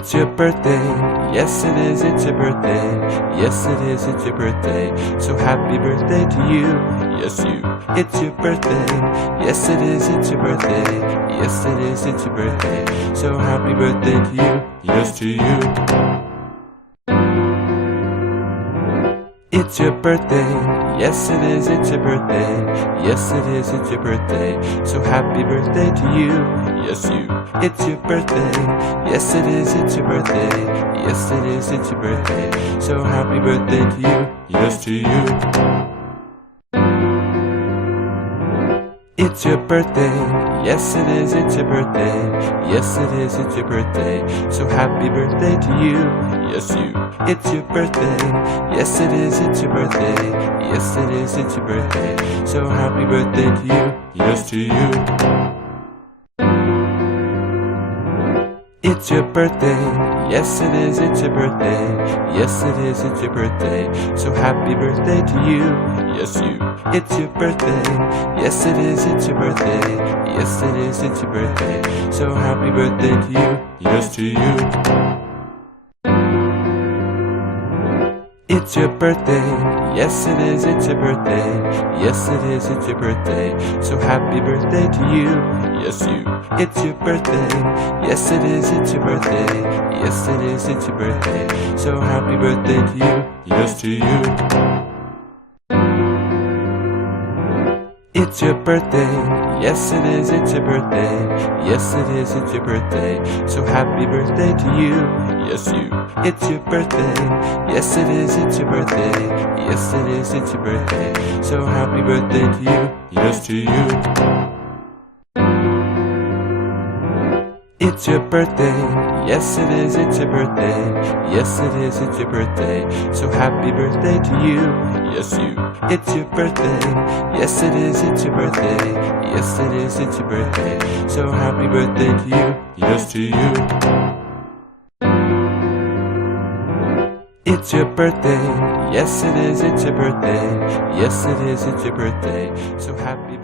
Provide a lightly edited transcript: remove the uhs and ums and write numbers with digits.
It's your birthday, yes it is, it's your birthday. Yes it is, it's your birthday. So happy birthday to you, yes you. It's your birthday, yes it is, it's your birthday. Yes it is, it's your birthday. So happy birthday to you, yes to you. It's your birthday, yes it is, it's your birthday. Yes it is, it's your birthday. So happy birthday to you, yes you. It's your birthday, yes it is, it's your birthday. Yes it is, it's your birthday. So happy birthday to you, yes to you. It's your birthday, yes it is, it's your birthday. Yes it is, it's your birthday. So happy birthday to you, yes you. It's your birthday, yes it is, it's your birthday. Yes it is, it's your birthday. So happy birthday to you, yes to you. It's your birthday, yes it is, it's your birthday. Yes it is, it's your birthday. So happy birthday to you, yes you. It's your birthday, yes it is, it's your birthday. Yes it is, it's your birthday. So happy birthday to you, yes to you. It's your birthday, yes it is, it's your birthday. Yes it is, it's your birthday. So happy birthday to you, yes you. It's your birthday, yes it is, it's your birthday. Yes it is, it's your birthday. So happy birthday to you, yes to you. It's your birthday, yes it is, it's your birthday. Yes it is, it's your birthday. So happy birthday to you, yes you. It's your birthday, yes it is, it's your birthday. Yes it is, it's your birthday. So happy birthday to you, yes to you. It's your birthday, yes it is, it's your birthday. Yes it is, it's your birthday. So happy birthday to you, yes you. It's your birthday, yes it is, it's your birthday. Yes it is, it's your birthday. So happy birthday to you, yes to you. It's your birthday, yes it is, it's your birthday. Yes it is, it's your birthday. So happy